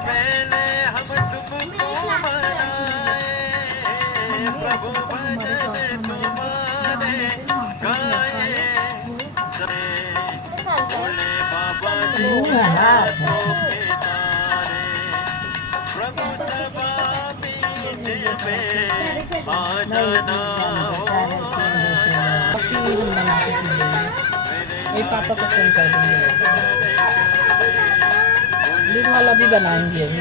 पहले हम तुमको मनाए, प्रभु भजन तुम्हारे गाए, सरे भोले बाबा जी हाथों के तारे, प्रभु सभा बीच में आ जाना हो अभी हम बना के पी लेंगे। ये पापा को फोन कर देंगे। ये वाला भी बनाएंगे अभी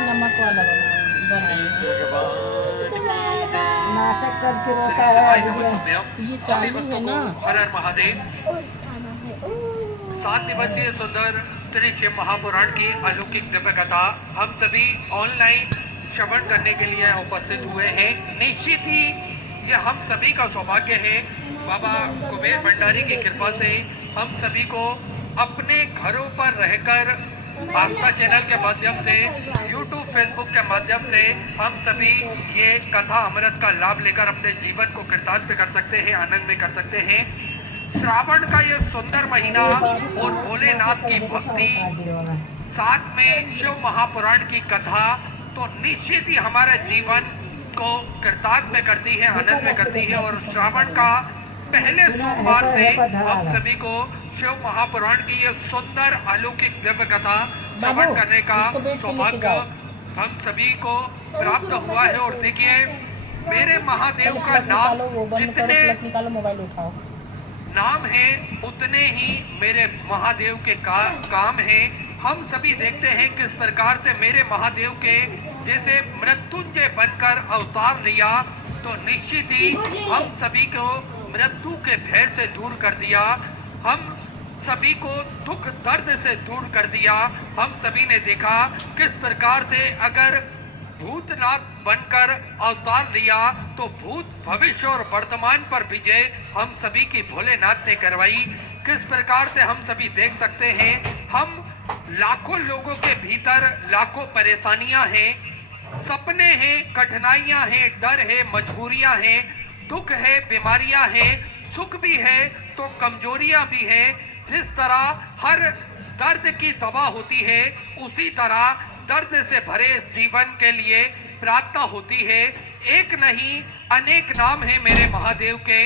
नमक वाला बनाएंगे। नाटक करके रोता है। ये चालू है ना। हर हर महादेव। 7 दिवसीय सुंदर श्री शिव महापुराण की अलौकिक दिव्य कथा हम सभी ऑनलाइन श्रवण करने के लिए उपस्थित हुए हैं। निश्चित ही ये हम सभी का सौभाग्य है। बाबा कुबेर भंडारी की कृपा से हम सभी को अपने घरों पर रहकर आस्था चैनल के माध्यम से, यूट्यूब फेसबुक के माध्यम से हम सभी ये कथा अमृत का लाभ लेकर अपने जीवन को कृतार्थ कर सकते हैं, आनंद में कर सकते हैं। श्रावण का ये सुंदर महीना और भोलेनाथ की भक्ति, साथ में शिव महापुराण की कथा तो निश्चित ही हमारे जीवन को कृतार्थ में करती है, आनंद में करती है। और श्रावण का पहले सोमवार से हम सभी को शिव महापुराण की ये सुंदर अलौकिक दिव्य कथा श्रवण करने का सौभाग्य हम सभी को प्राप्त हुआ है। और देखिए, मेरे महादेव का नाम जितने मोबाइल उठाओ नाम है उतने ही मेरे महादेव के काम है। हम सभी देखते हैं किस प्रकार से मेरे महादेव के जैसे मृत्युंजय बनकर अवतार लिया तो निश्चित ही हम सभी को मृत्यु के भय से दूर कर दिया, हम सभी को दुख दर्द से दूर कर दिया। हम सभी ने देखा किस प्रकार से अगर भूतनाथ बनकर अवतार लिया तो भूत, भविष्य और वर्तमान पर विजय हम सभी की भोलेनाथ ने करवाई। किस प्रकार से हम सभी देख सकते हैं, हम लाखों लोगों के भीतर लाखों परेशानियां हैं, सपने हैं, कठिनाइयां हैं, डर है, मजबूरियां हैं, दुख है, बीमारियां हैं, सुख भी है तो कमजोरियां भी है। जिस तरह हर दर्द की दवा होती है उसी तरह दर्द से भरे जीवन के लिए प्रार्थना होती है। एक नहीं अनेक नाम है मेरे महादेव के,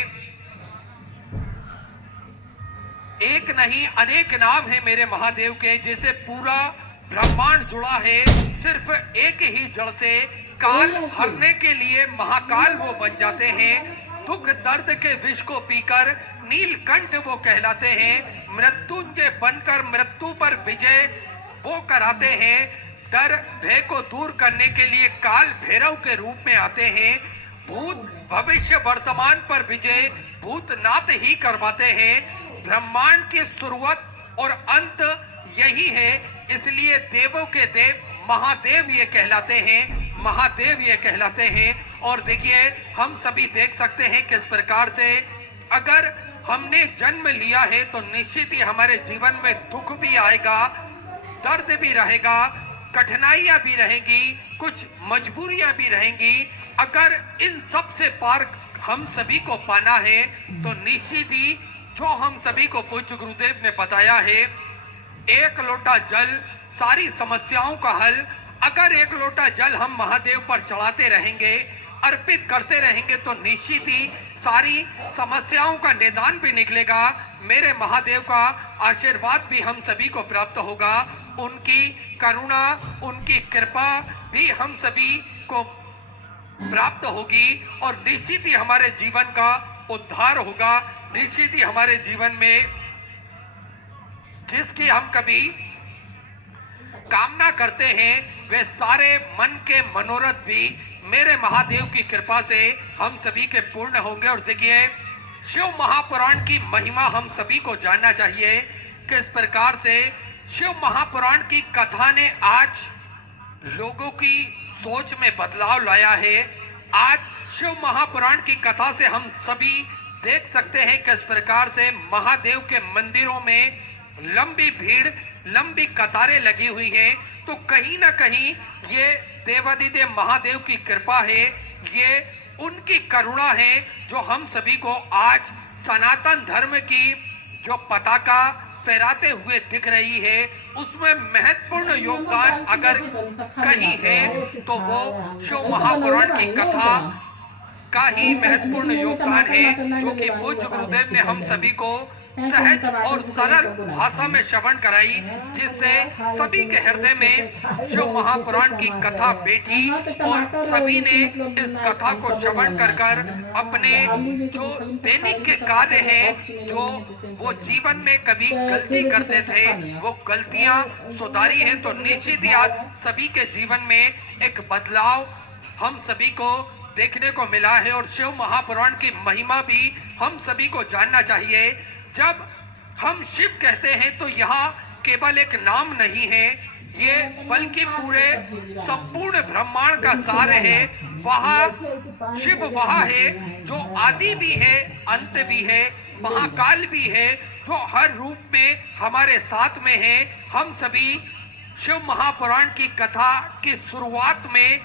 एक नहीं अनेक नाम है मेरे महादेव के, जैसे पूरा ब्रह्मांड जुड़ा है सिर्फ एक ही जड़ से। काल हरने के लिए महाकाल वो बन जाते हैं, दुख दर्द के विष को पीकर नीलकंठ वो कहलाते हैं, मृत्युंजय बनकर मृत्यु पर विजय वो कराते हैं, डर भय को दूर करने के लिए काल भैरव के रूप में आते हैं, भूत भविष्य वर्तमान पर विजय भूतनाथ ही करवाते हैं। ब्रह्मांड की शुरुआत और अंत यही है, इसलिए देवों के देव महादेव ये कहलाते हैं, महादेव ये कहलाते हैं। और देखिए, हम सभी देख सकते हैं किस प्रकार से अगर हमने जन्म लिया है तो निश्चित ही हमारे जीवन में दुख भी आएगा, दर्द भी रहेगा, कठिनाइयां भी रहेंगी, कुछ मजबूरियां भी रहेंगी। अगर इन सब से पार हम सभी को पाना है तो निश्चित ही जो हम सभी को पूज्य गुरुदेव ने बताया है, एक लोटा जल सारी समस्याओं का हल। अगर एक लोटा जल हम महादेव पर चढ़ाते रहेंगे, अर्पित करते रहेंगे तो निश्चित ही सारी समस्याओं का निदान भी निकलेगा। मेरे महादेव का आशीर्वाद भी हम सभी को प्राप्त होगा, उनकी करुणा, उनकी कृपा भी हम सभी को प्राप्त होगी और निश्चित ही हमारे जीवन का उद्धार होगा। निश्चित ही हमारे जीवन में जिसकी हम कभी कामना करते हैं वे सारे मन के मनोरथ भी मेरे महादेव की कृपा से हम सभी के पूर्ण होंगे। और देखिए, शिव महापुराण की महिमा हम सभी को जानना चाहिए। किस प्रकार से शिव महापुराण की कथा ने आज लोगों की सोच में बदलाव लाया है। आज शिव महापुराण की कथा से हम सभी देख सकते हैं किस प्रकार से महादेव के मंदिरों में लंबी भीड़, लंबी कतारें लगी हुई हैं। तो कहीं ना कहीं ये देवादिदेव महादेव की कृपा है, ये उनकी करुणा है जो हम सभी को आज सनातन धर्म की जो पताका फहराते हुए दिख रही है, उसमें महत्वपूर्ण योगदान अगर कहीं है तो वो शिव महापुराण की कथा का ही महत्वपूर्ण योगदान है, जो कि पूज्य गुरुदेव ने हम सभी को सहज और सरल भाषा में श्रवण कराई, जिससे सभी के हृदय में शिव महापुराण की कथा बैठी और सभी ने इस कथा को श्रवण कर कर अपने जो दैनिक के कार्य हैं, जो वो जीवन में कभी गलती करते थे, वो गलतियां सुधारी है। तो निश्चित ही आज सभी के जीवन में एक बदलाव हम सभी को देखने को मिला है और शिव महापुराण की महिमा भी हम सभी को जानना चाहिए। जब हम शिव कहते हैं तो यहाँ केवल एक नाम नहीं है, ये बल्कि पूरे संपूर्ण ब्रह्मांड का सार है। वहाँ शिव वहाँ है जो आदि भी है, अंत भी है, महाकाल भी है, जो हर रूप में हमारे साथ में है। हम सभी शिव महापुराण की कथा की शुरुआत में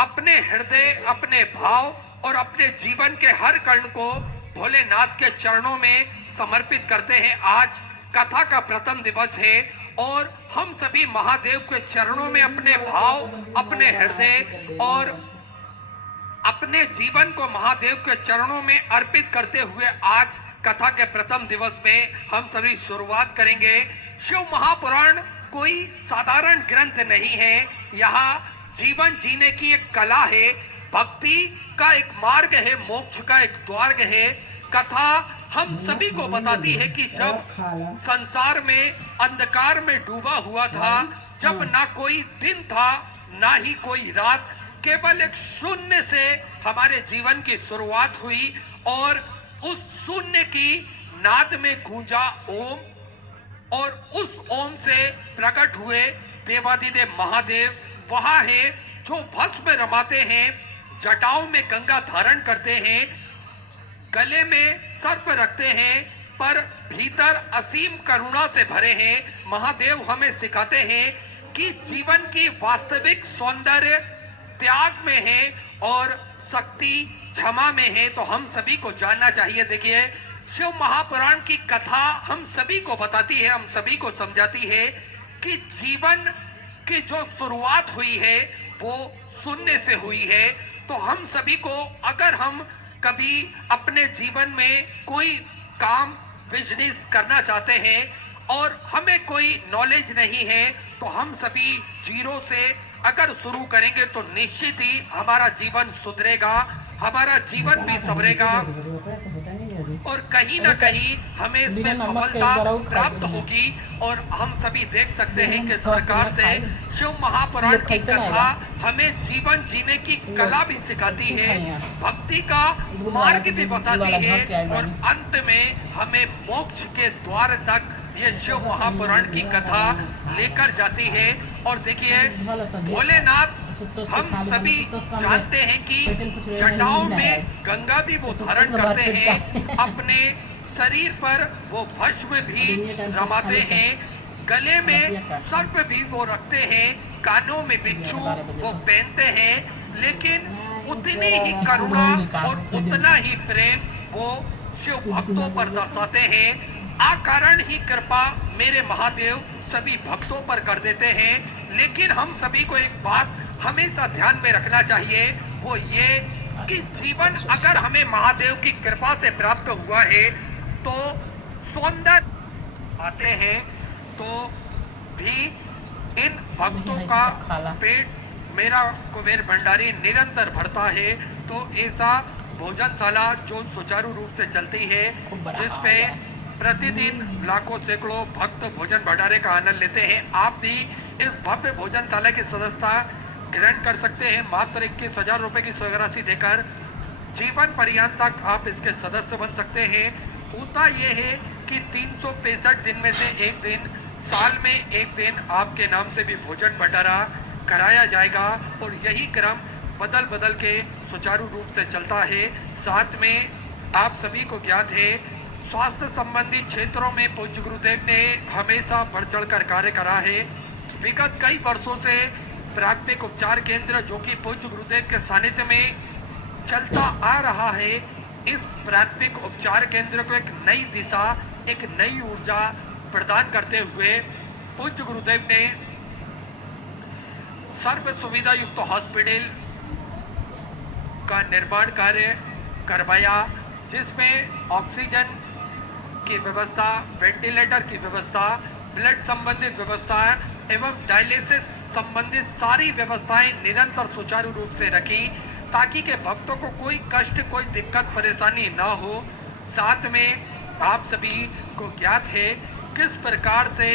अपने हृदय, अपने भाव और अपने जीवन के हर कण को भोलेनाथ के चरणों में समर्पित करते हैं। आज कथा का प्रथम दिवस है और हम सभी महादेव के चरणों में अपने भाव, अपने हृदय और अपने जीवन को महादेव के चरणों में अर्पित करते हुए आज कथा के प्रथम दिवस में हम सभी शुरुआत करेंगे। शिव महापुराण कोई साधारण ग्रंथ नहीं है, यहाँ जीवन जीने की एक कला है, भक्ति का एक मार्ग है, मोक्ष का एक द्वार है। कथा हम सभी को बताती है कि जब संसार में अंधकार में डूबा हुआ था, जब ना कोई दिन था ना ही कोई रात, केवल एक शून्य से हमारे जीवन की शुरुआत हुई और उस शून्य की नाद में गूंजा ओम और उस ओम से प्रकट हुए देवादिदेव महादेव। वहाँ है जो भस्म रमाते हैं, जटाओं में गंगा धारण करते हैं, गले में सर्प रखते हैं, पर भीतर असीम करुणा से भरे हैं। महादेव हमें सिखाते हैं कि जीवन की वास्तविक सौंदर्य त्याग में है और शक्ति क्षमा में है। तो हम सभी को जानना चाहिए। देखिए, शिव महापुराण की कथा हम सभी को बताती है, हम सभी को समझाती है कि जीवन की जो शुरुआत हुई है वो शून्य से हुई है। तो हम सभी को अगर हम कभी अपने जीवन में कोई काम, बिजनेस करना चाहते हैं और हमें कोई नॉलेज नहीं है, तो हम सभी जीरो से अगर शुरू करेंगे तो निश्चित ही हमारा जीवन सुधरेगा, हमारा जीवन भी संवरेगा और कहीं ना कहीं हमें इसमें सफलता प्राप्त होगी। और हम सभी देख सकते हैं कि प्रकार से शिव महापुराण की कथा हमें जीवन जीने की कला भी सिखाती है, भक्ति का मार्ग भी बताती है और अंत में हमें मोक्ष के द्वार तक ये शिव महापुराण की कथा लेकर जाती है। और देखिए, भोलेनाथ हम सभी जानते हैं कि जटाओं में गंगा भी वो धारण करते हैं, अपने शरीर पर वो भस्म भी रमाते हैं, गले में सर्प भी वो रखते हैं, कानों में बिच्छू वो पहनते हैं, लेकिन उतनी ही करुणा और उतना ही प्रेम वो शिव भक्तों पर दर्शाते हैं। अकारण ही कृपा मेरे महादेव सभी भक्तों पर कर देते हैं। लेकिन हम सभी को एक बात हमेशा ध्यान में रखना चाहिए, वो ये कि जीवन अगर हमें महादेव की कृपा से प्राप्त हुआ है तो सौंदर्य आते हैं तो भी इन भक्तों का पेट मेरा कुबेर भंडारी निरंतर भरता है। तो ऐसा भोजनशाला जो सुचारू रूप से चलती है, जिसपे प्रतिदिन लाखों सैकड़ों भक्त भोजन भंडारे का आनंद लेते हैं। आप भी इस भव्य भोजनशाला की सदस्यता ग्रहण कर सकते हैं। मात्र 21,000 रुपए की स्वीकृति देकर जीवन पर्यंत तक आप इसके सदस्य बन सकते हैं। होता यह है कि 365 दिन में से एक दिन, साल में एक दिन आपके नाम से भी भोजन भंडारा कराया जाएगा और यही क्रम बदल बदल के सुचारू रूप से चलता है। साथ में आप सभी को ज्ञात है, स्वास्थ्य संबंधी क्षेत्रों में पूज्य गुरुदेव ने हमेशा बढ़ चढ़कर कार्य करा है। विगत कई वर्षों से प्राथमिक उपचार केंद्र जो कि पूज्य गुरुदेव के सानिध्य में चलता आ रहा है, इस प्राथमिक उपचार केंद्र को एक नई दिशा, एक नई ऊर्जा, प्रदान करते हुए पूज्य गुरुदेव ने सर्व सुविधा युक्त हॉस्पिटल का निर्माण कार्य करवाया, जिसमें ऑक्सीजन की व्यवस्था, वेंटिलेटर की व्यवस्था, ब्लड संबंधित व्यवस्था एवं डायलिसिस संबंधित सारी व्यवस्थाएं निरंतर सुचारू रूप से रखी, ताकि के भक्तों को कोई कष्ट, कोई दिक्कत, परेशानी ना हो। साथ में आप सभी को ज्ञात है किस प्रकार से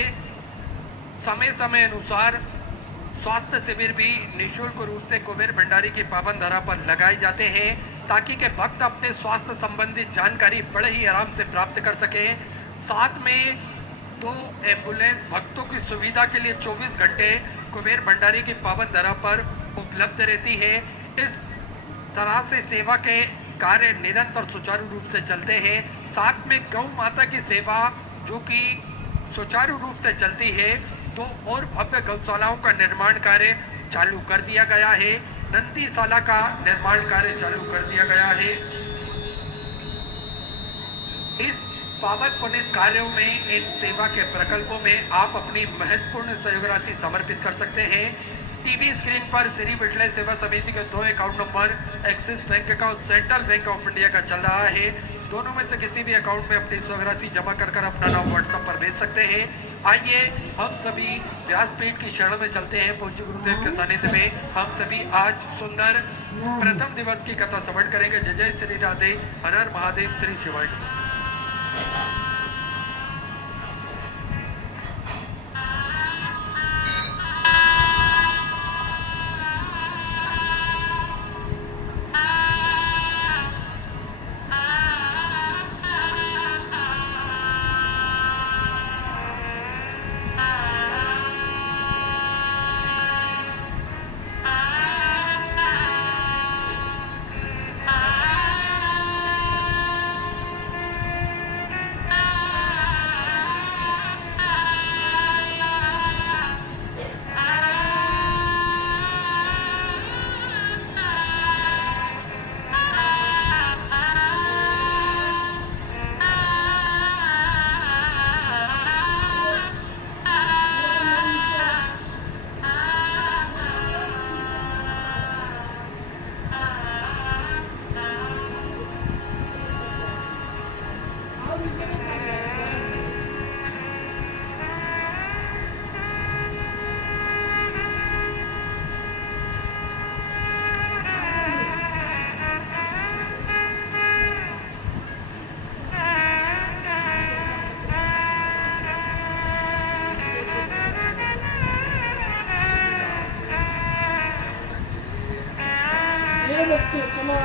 समय समय अनुसार स्वास्थ्य शिविर भी निःशुल्क रूप से कुबेर भंडारी की पावन धरा पर लगाए जाते हैं, ताकि के भक्त अपने स्वास्थ्य संबंधित जानकारी बड़े ही आराम से प्राप्त कर सके। साथ में 2 एम्बुलेंस भक्तों की सुविधा के लिए 24 घंटे कुबेर भंडारी की पावन धरा पर उपलब्ध रहती है। इस तरह से सेवा के कार्य निरंतर सुचारू रूप से चलते हैं। साथ में गौ माता की सेवा जो कि सुचारू रूप से चलती है, तो और भव्य गौशालाओं का निर्माण कार्य चालू कर दिया गया है। नंदीशाला का निर्माण कार्य चालू कर दिया गया है। इस पावन पुनीत कार्यों में, इन सेवा के प्रकल्पों में आप अपनी महत्वपूर्ण सहयोग राशि समर्पित कर सकते हैं। टीवी स्क्रीन पर श्री विठले सेवा समिति के 2 अकाउंट नंबर एक्सिस बैंक का और सेंट्रल बैंक ऑफ इंडिया का चल रहा है। दोनों में से किसी भी अकाउंट में अपनी सहयोग राशि जमा कर अपना नाम व्हाट्सएप पर भेज सकते हैं। आइए हम सभी व्यासपीठ की शरण में चलते हैं। पूज्य गुरुदेव के सानिध्य में हम सभी आज सुंदर प्रथम दिवस की कथा श्रवण करेंगे। जय जय श्री राधे, हर हर महादेव, श्री शिवाय। बच्चे चलो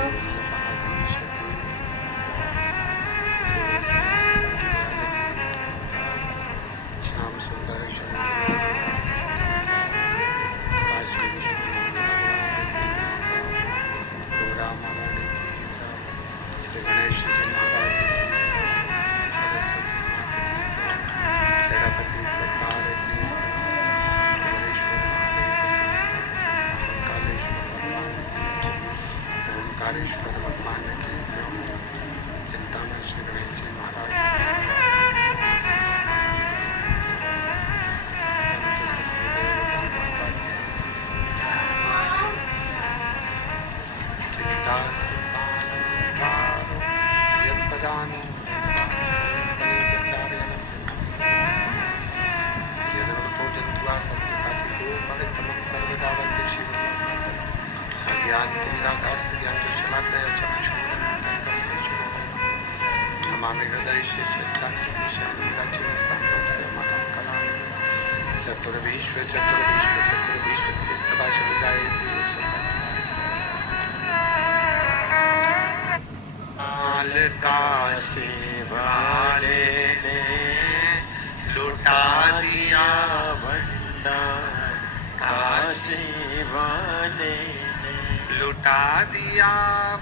श्याम सुंदर काशी विश्वनाथ श्री गणेश जी महाराज सरस्वती माता की खेड़ापति सरकार की कुबेरेश्वर महादेव ओंकारेश्वर भगवान की चिंतामण श्री गणेश जी महाराज संत सतगुरुदेव माता की चित्तास यदपदानि यदनतो जंतुआ सत्युकाति को पवित्रमं सर्वदा वन्दे शिवं ज्ञानतिमिराकास्य ज्ञानशलाकया चक्षुरुन्मिलितं तस्मै नमामि हृदये शेषकाचिदिशानि शास्त्रस्य मानं कलामि चतुर्विश्व तिस्तभाषविदायते काशी वाले ने लुटा दिया भंडार, काशी वाले ने लुटा दिया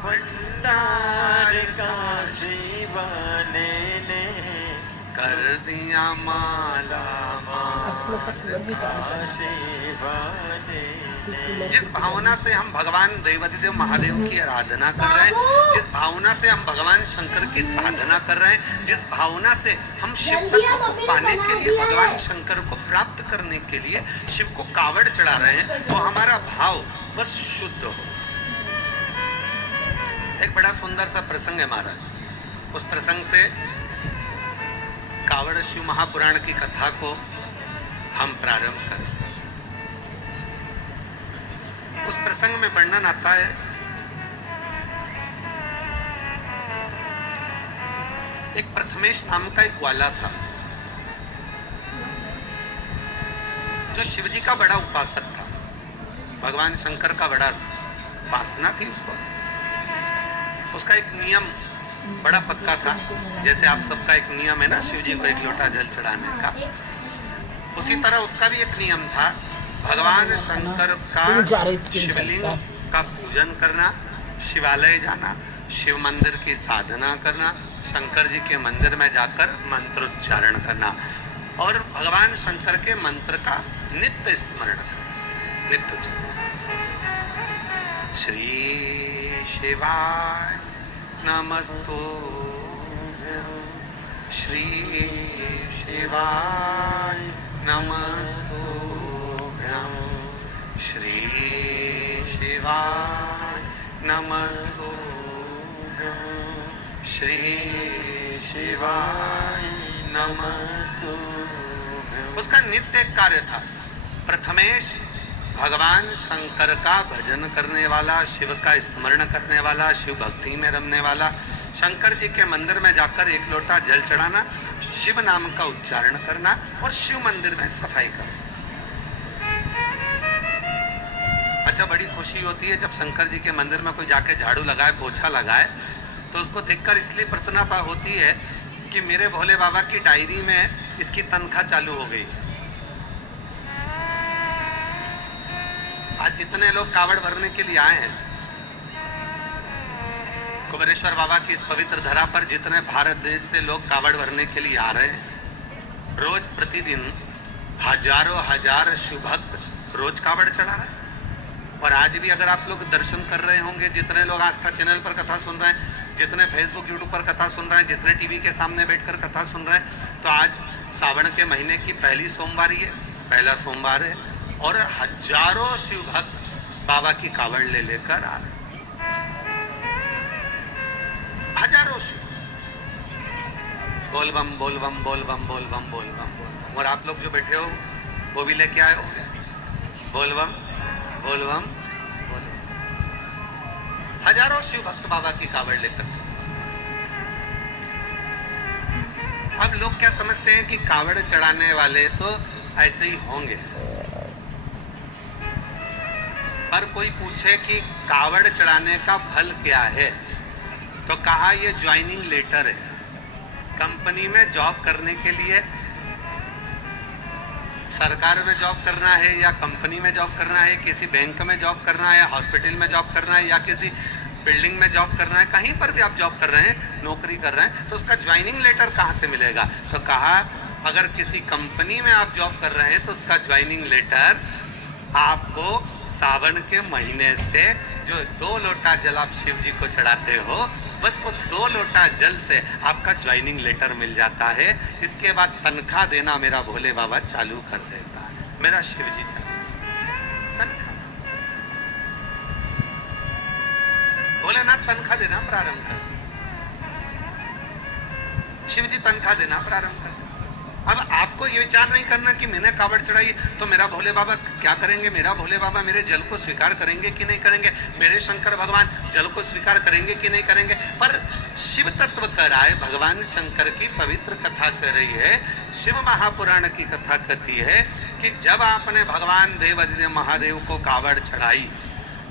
भंडार, काशी वाले ने कर दिया माला माल, काशी वाले पर्टिकुलर जिस भावना से हम भगवान देवाधिदेव महादेव की आराधना कर रहे हैं, जिस भावना से हम भगवान शंकर की साधना कर रहे हैं, जिस भावना से हम शिव तत्व को पाने के लिए, भगवान शंकर को प्राप्त करने के लिए शिव को कावड़ चढ़ा रहे हैं, वो हमारा भाव बस शुद्ध हो। एक बड़ा सुंदर सा प्रसंग है महाराज। उस प्रसंग से कावड़ शिव महापुराण की कथा को हम प्रारंभ करें। उस प्रसंग में वर्णन आता है एक प्रथमेश नाम का एक ग्वाला था जो शिवजी का बड़ा उपासक था। भगवान शंकर का बड़ा उपासना थी उसको। उसका एक नियम बड़ा पक्का था, जैसे आप सबका एक नियम है ना शिवजी को एक लोटा जल चढ़ाने का, उसी तरह उसका भी एक नियम था। भगवान शंकर का शिवलिंग का पूजन करना, शिवालय जाना, शिव मंदिर की साधना करना, शंकर जी के मंदिर में जाकर मंत्रोच्चारण करना और भगवान शंकर के मंत्र का नित्य स्मरण करना, नित्य उच्चारण। श्री शिवाय नमस्तुभ्यं, श्री शिवाय नमस्तुभ्यं, श्री शिवाय नमस्तुभ्यं, श्री शिवाय नमस्तुभ्यं। उसका नित्य कार्य था। प्रथमेश भगवान शंकर का भजन करने वाला, शिव का स्मरण करने वाला, शिव भक्ति में रमने वाला, शंकर जी के मंदिर में जाकर एक लोटा जल चढ़ाना, शिव नाम का उच्चारण करना और शिव मंदिर में सफाई करना। अच्छा, बड़ी खुशी होती है जब शंकर जी के मंदिर में कोई जाके झाड़ू लगाए, पोछा लगाए, तो उसको देखकर इसलिए प्रसन्नता होती है कि मेरे भोले बाबा की डायरी में इसकी तनख्वाह चालू हो गई। आज जितने लोग कावड़ भरने के लिए आए हैं, कुबेरेश्वर बाबा की इस पवित्र धरा पर जितने भारत देश से लोग कावड़ भरने के लिए आ रहे हैं, रोज प्रतिदिन हजारों हजार शिव भक्त रोज कावड़ चढ़ा रहे हैं। और आज भी अगर आप लोग दर्शन कर रहे होंगे, जितने लोग आस्था चैनल पर कथा सुन रहे हैं, जितने फेसबुक यूट्यूब पर कथा सुन रहे हैं, जितने टीवी के सामने बैठकर कथा सुन रहे हैं, तो आज सावन के महीने की पहली सोमवारी है, पहला सोमवार है और हजारों शिव भक्त बाबा की कावड़ ले लेकर आ रहे हैं। हजारों शिव, बोल बम बोल बम बोल बम बोल बम बोल बम बोल बम। और आप लोग जो बैठे हो वो भी लेके आए होंगे, बोल बम बोल बम बोल बम। हजारों शिव भक्त बाबा की कावड़ लेकर चले। अब लोग क्या समझते हैं कि कावड़ चढ़ाने वाले तो ऐसे ही होंगे, पर कोई पूछे कि कावड़ चढ़ाने का फल क्या है, तो कहा ये ज्वाइनिंग लेटर है। कंपनी में जॉब करने के लिए, सरकार में जॉब करना है या कंपनी में जॉब करना है, किसी बैंक में जॉब करना है, हॉस्पिटल में जॉब करना है या किसी बिल्डिंग में जॉब करना है, कहीं पर भी आप जॉब कर रहे हैं, नौकरी कर रहे हैं, तो उसका ज्वाइनिंग लेटर कहाँ से मिलेगा? तो कहा अगर किसी कंपनी में आप जॉब कर रहे हैं तो उसका ज्वाइनिंग लेटर आपको सावन के महीने से जो 2 लोटा जल आप शिव जी को चढ़ाते हो, बस वो 2 लोटा जल से आपका ज्वाइनिंग लेटर मिल जाता है। इसके बाद तनख्वाह देना मेरा भोले बाबा चालू कर देता है, मेरा शिव जी चालू तनख्वाह, भोलेनाथ तनख्वाह देना प्रारंभ कर, शिव जी तनख्वाह देना प्रारंभ कर। अब आपको ये विचार नहीं करना कि मैंने कावड़ चढ़ाई तो मेरा भोले बाबा क्या करेंगे, मेरा भोले बाबा मेरे जल को स्वीकार करेंगे कि नहीं करेंगे, मेरे शंकर भगवान जल को स्वीकार करेंगे कि नहीं करेंगे। पर शिव तत्व कह रहा है, भगवान शंकर की पवित्र कथा कर रही है, शिव महापुराण की कथा कहती है कि जब आपने भगवान देवाधिदेव महादेव को कावड़ चढ़ाई,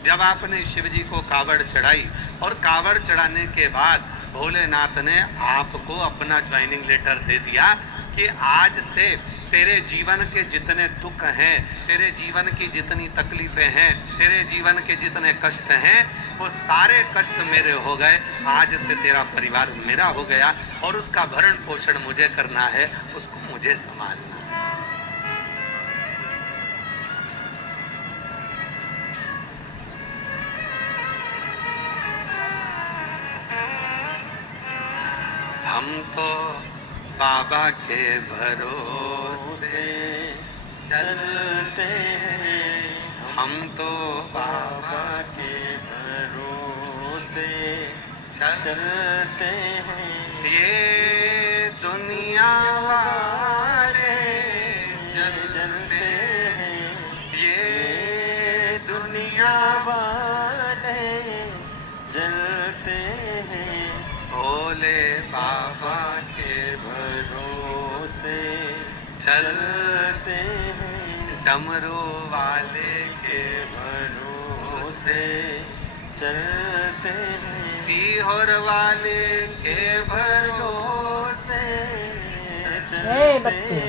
जब आपने शिव जी को कावड़ चढ़ाई और कावड़ चढ़ाने के बाद भोलेनाथ ने आपको अपना ज्वाइनिंग लेटर दे दिया कि आज से तेरे जीवन के जितने दुख हैं, तेरे जीवन की जितनी तकलीफें हैं, तेरे जीवन के जितने कष्ट हैं, वो सारे कष्ट मेरे हो गए। आज से तेरा परिवार मेरा हो गया और उसका भरण पोषण मुझे करना है, उसको मुझे संभालना है। 2 हम तो बाबा के भरोसे चलते हैं हम तो बाबा के भरोसे चलते हैं ये दुनिया वाले जलते हैं ये दुनिया वाले जलते हैं भोले बाबा के भरोसे चलते हैं डमरू वाले के भरोसे चलते हैं सीहोर वाले के भरोसे ए बच्चे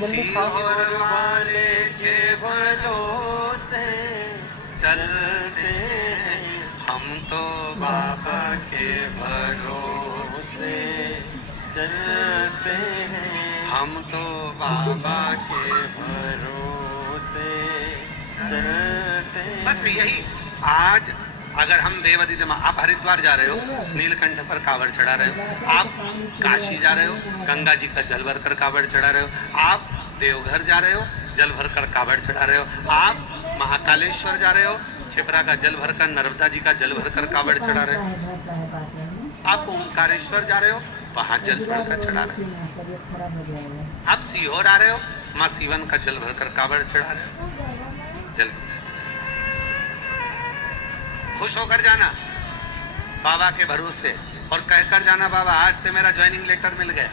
जल्दी खाओ। सीहोर वाले के भरोसे चलते हैं हम तो बाबा के भरोसे चलते हैं हम तो बाबा के भरोसे चलते बस यही आज अगर हम देवादिदेव आप हरिद्वार जा रहे हो नीलकंठ पर कावड़ चढ़ा रहे हो, आप काशी जा रहे हो गंगा जी का जल भरकर कावड़ चढ़ा रहे हो, आप देवघर जा रहे हो जल भरकर कावड़ चढ़ा रहे हो, आप महाकालेश्वर जा रहे हो छिपरा का जल भरकर नर्मदा जी का जल भरकर कावड़ चढ़ा रहे हो, आप ओंकारेश्वर जा रहे हो वहां जल भरकर चढ़ा रहे हो, आप सीहोर आ रहे हो माँ सीवन का जल भरकर कावड़ चढ़ा रहे हो। जल खुश होकर जाना बाबा के भरोसे और कहकर जाना बाबा आज से मेरा ज्वाइनिंग लेटर मिल गया,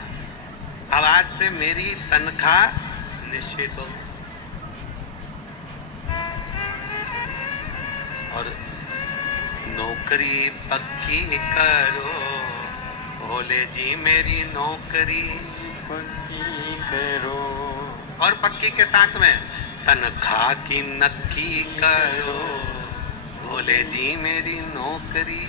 अब आज से मेरी तनख्वाह निश्चित हो और नौकरी पक्की करो भोले जी मेरी नौकरी पक्की करो और पक्की के साथ में तनख्वाह की नक्की करो भोले जी मेरी नौकरी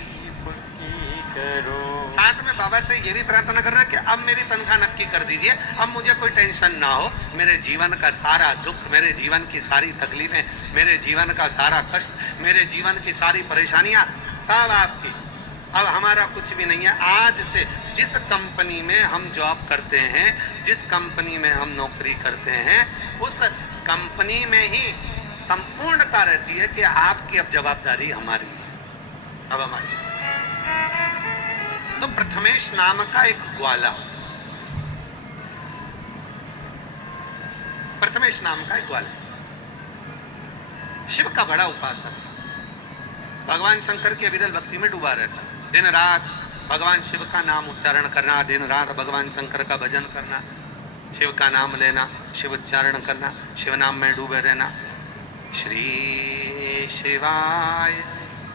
पक्की करो साथ में बाबा से ये भी प्रार्थना करना कि अब मेरी तनख्वाह नक्की कर दीजिए, अब मुझे कोई टेंशन ना हो, मेरे जीवन का सारा दुख, मेरे जीवन की सारी तकलीफें, मेरे जीवन का सारा कष्ट, मेरे जीवन की सारी परेशानियां सब आपकी, अब हमारा कुछ भी नहीं है। आज से जिस कंपनी में हम जॉब करते हैं, जिस कंपनी में हम नौकरी करते हैं, उस कंपनी में ही संपूर्णता रहती है कि आपकी अब जवाबदारी हमारी है, अब हमारी। तो प्रथमेश नाम का एक ग्वाला, प्रथमेश नाम का एक ग्वाला शिव का बड़ा उपासक था, भगवान शंकर की अविरल भक्ति में डूबा रहता, दिन रात भगवान शिव का नाम उच्चारण करना, दिन रात भगवान शंकर का भजन करना, शिव का नाम लेना, शिव उच्चारण करना, शिव नाम में डूबे रहना। श्री शिवाय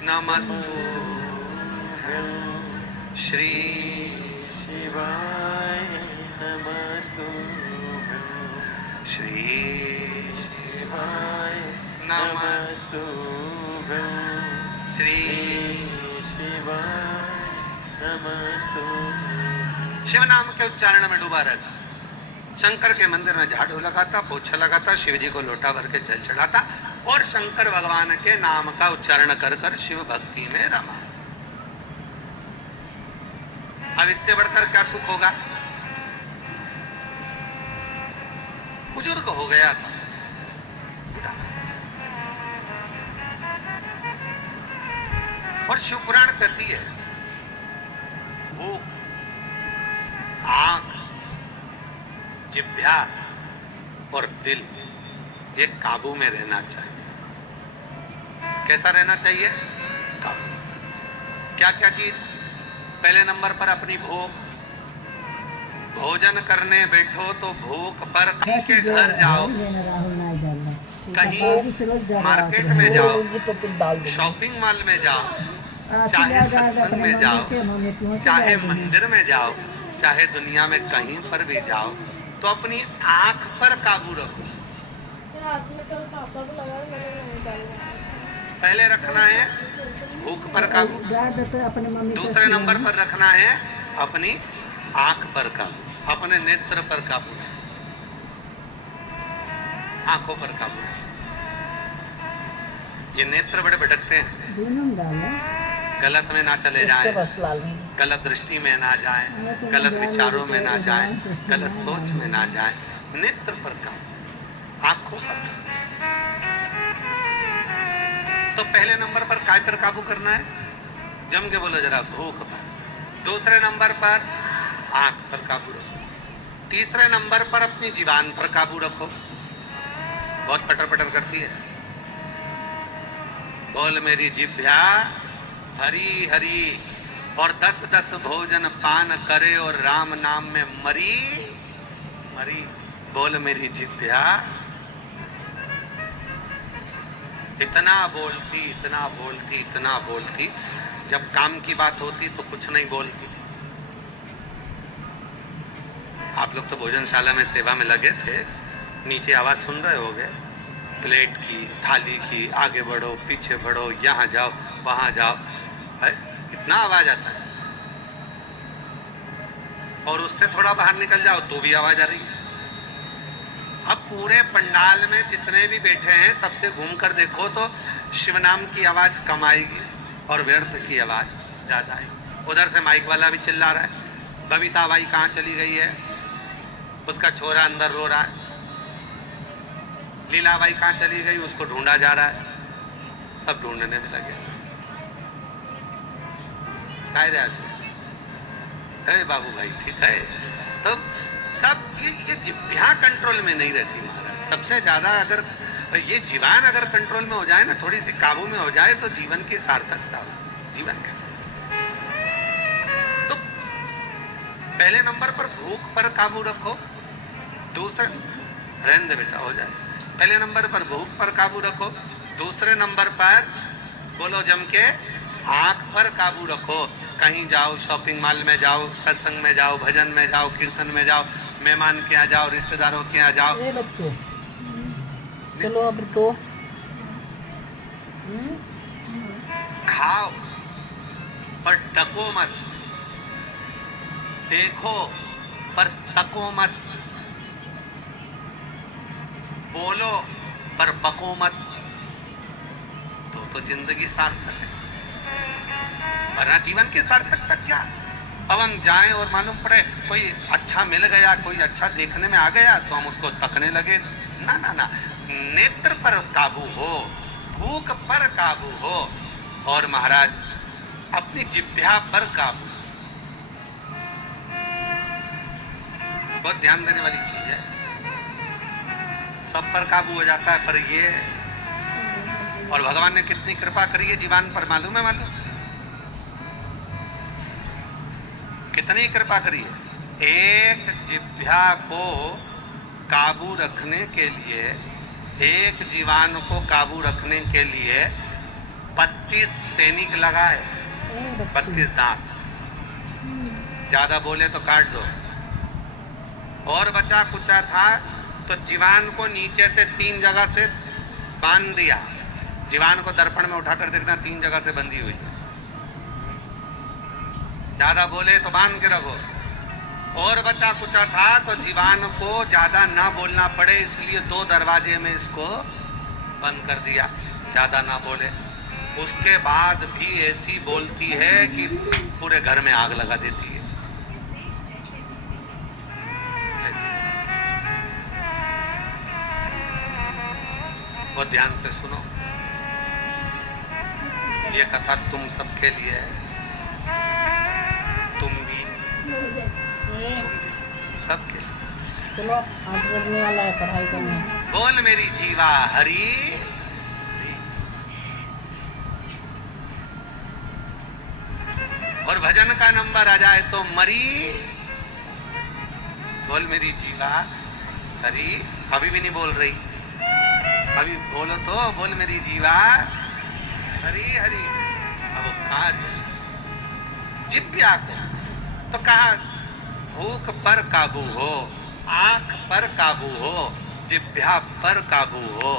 नमस्तुभ्यं श्री शिवाय नमस्तुभ्यं श्री शिवाय नमस्तुभ्यं श्री शिवाय नमस्तुभ्यं। शिव नाम के उच्चारण में डूबा रहता, शंकर के मंदिर में झाड़ू लगाता, पोछा लगाता, शिव जी को लोटा भर के जल चढ़ाता और शंकर भगवान के नाम का उच्चारण कर कर शिव भक्ति में रमा। अब इससे बढ़कर क्या सुख होगा? बुजुर्ग हो गया था, बूढ़ा। और शिवपुराण कहती है भूख, आंख, जिह्वा और दिल ये काबू में रहना चाहिए। कैसा रहना चाहिए? काबू। क्या क्या चीज? पहले नंबर पर अपनी भूख, भोजन करने बैठो तो भूख पर कहीं के घर जाओ, कहीं मार्केट में जाओ, तो फिर डाल दो। शॉपिंग मॉल में जाओ, चाहे सत्संग में जाओ, चाहे मंदिर में जाओ, चाहे दुनिया में कहीं पर भी जाओ, तो अपनी आंख पर काबू रखो। पहले रखना है भूख पर काबू, दूसरे नंबर पर रखना है अपनी आंख पर काबू, अपने नेत्र पर काबू, आंखों पर काबू। ये नेत्र बड़े भटकते हैं, गलत में ना चले इसके जाएं, बस लाल नहीं। गलत दृष्टि में ना जाएं, गलत विचारों में ना जाएं, गलत सोच में ना जाएं। नेत्र पर काबू, आंखों पर काबू। तो पहले नंबर पर काय पर काबू करना है? जम के बोलो जरा, भूख पर। दूसरे नंबर पर आंख पर काबू रखो। तीसरे नंबर पर अपनी जीवान पर काबू रखो। बहुत पटर पटर करती है। बोल मेरी जिभ्या हरी हरी, और 10-10 भोजन पान करे और राम नाम में मरी मरी। बोल मेरी जिभ्या। इतना बोलती, इतना बोलती, इतना बोलती, जब काम की बात होती तो कुछ नहीं बोलती। आप लोग तो भोजनशाला में सेवा में लगे थे, नीचे आवाज सुन रहे होगे, प्लेट की, थाली की, आगे बढ़ो, पीछे बढ़ो, यहाँ जाओ, वहां जाओ, है? इतना आवाज आता है। और उससे थोड़ा बाहर निकल जाओ तो भी आवाज आ रही है। अब पूरे पंडाल में जितने भी बैठे हैं सबसे घूमकर देखो तो शिव नाम की आवाज कम आएगी और व्यर्थ की आवाज ज्यादा आएगी। उधर से माइक वाला भी चिल्ला रहा है, बबीता बाई कहाँ चली गई है, उसका छोरा अंदर रो रहा है, लीला बाई कहाँ चली गई, उसको ढूंढा जा रहा है। सब ढूंढने में लगे। है बाबू भाई, ठीक है। तो सब ये जिह्वा कंट्रोल में नहीं रहती महाराज। सबसे ज्यादा अगर ये जीवान अगर कंट्रोल में हो जाए ना, थोड़ी सी काबू में हो जाए, तो जीवन की सार्थकता हो। जीवन के तो पहले नंबर पर भूख पर काबू रखो। दूसरे रहने दे बेटा, हो जाए। पहले नंबर पर भूख पर काबू रखो। दूसरे नंबर पर बोलो जम के आंख पर काबू रखो। कहीं जाओ, शॉपिंग मॉल में जाओ, सत्संग में जाओ, भजन में जाओ, कीर्तन में जाओ, मेहमान के यहाँ जाओ, रिश्तेदारों के यहाँ जाओ। ए बच्चों, चलो अब तो खाओ पर टको मत, देखो पर तको मत, बोलो पर बको मत, तो जिंदगी सार्थक है। वरना जीवन की सार्थकता क्या? अब हम जाएं और मालूम पड़े कोई अच्छा मिल गया, कोई अच्छा देखने में आ गया तो हम उसको तकने लगे। ना ना ना, नेत्र पर काबू हो, भूख पर काबू हो, और महाराज अपनी जिह्वा पर काबू। बहुत ध्यान देने वाली चीज है। सब पर काबू हो जाता है, पर ये, और भगवान ने कितनी कृपा करी है जीवान पर, मालूम है? मालूम कितनी कृपा करी है। एक जिह्वा को काबू रखने के लिए, एक जीवान को काबू रखने के लिए 32 सैनिक लगाए, 32 दांत। ज्यादा बोले तो काट दो। और बचा कुचा था तो जीवान को नीचे से 3 जगह से बांध दिया। जीवान को दर्पण में उठाकर देखना, 3 जगह से बंधी हुई है। ज्यादा बोले तो बांध के रखो। और बचा कुचा था तो जीवान को ज्यादा ना बोलना पड़े, इसलिए 2 दरवाजे में इसको बंद कर दिया, ज्यादा ना बोले। उसके बाद भी ऐसी बोलती है कि पूरे घर में आग लगा देती है। बहुत ध्यान से सुनो, ये कथा तुम सबके लिए है। तुम भी सबके लिए। चलो 8 बजने वाला है, पढ़ाई करनी। बोल मेरी जीवा हरी। और भजन का नंबर आ जाए तो मरी। बोल मेरी जीवा हरी। अभी भी नहीं बोल रही, अभी बोलो तो। बोल मेरी जीवा हरी हरी। अब कार्य जिह्वा को तो कहा भूख पर काबू हो, आंख पर काबू हो, जिह्वा पर काबू हो।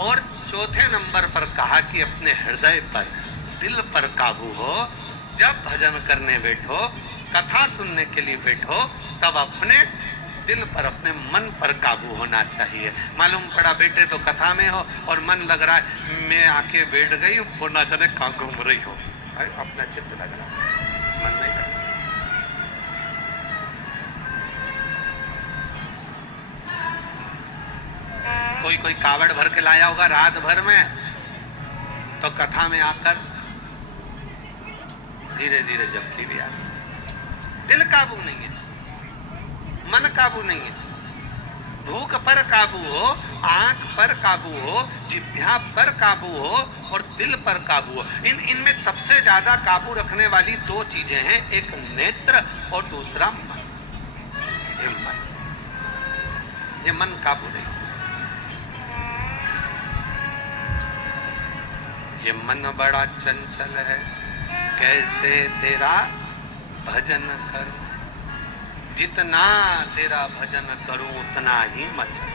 और चौथे नंबर पर कहा कि अपने हृदय पर, दिल पर काबू हो। जब भजन करने बैठो, कथा सुनने के लिए बैठो, तब अपने दिल पर, अपने मन पर काबू होना चाहिए। मालूम पड़ा बेटे तो कथा में हो और मन लग रहा है मैं आके बैठ गई, वो ना जाने कहाँ घूम रही हो। भाई अपना चित्त लग रहा, मन नहीं लग रहा। कोई कोई कावड़ भर के लाया होगा रात भर में, तो कथा में आकर धीरे धीरे जबकि भी आ, दिल काबू नहीं है, मन काबू नहीं है, भूख पर काबू हो, आंख पर काबू हो, जिह्वा पर काबू हो और दिल पर काबू हो। इनमें सबसे ज्यादा काबू रखने वाली दो चीजें हैं, एक नेत्र और दूसरा मन। ये मन काबू नहीं, ये मन बड़ा चंचल है, कैसे तेरा भजन करूं, जितना तेरा भजन करूं उतना ही मचल।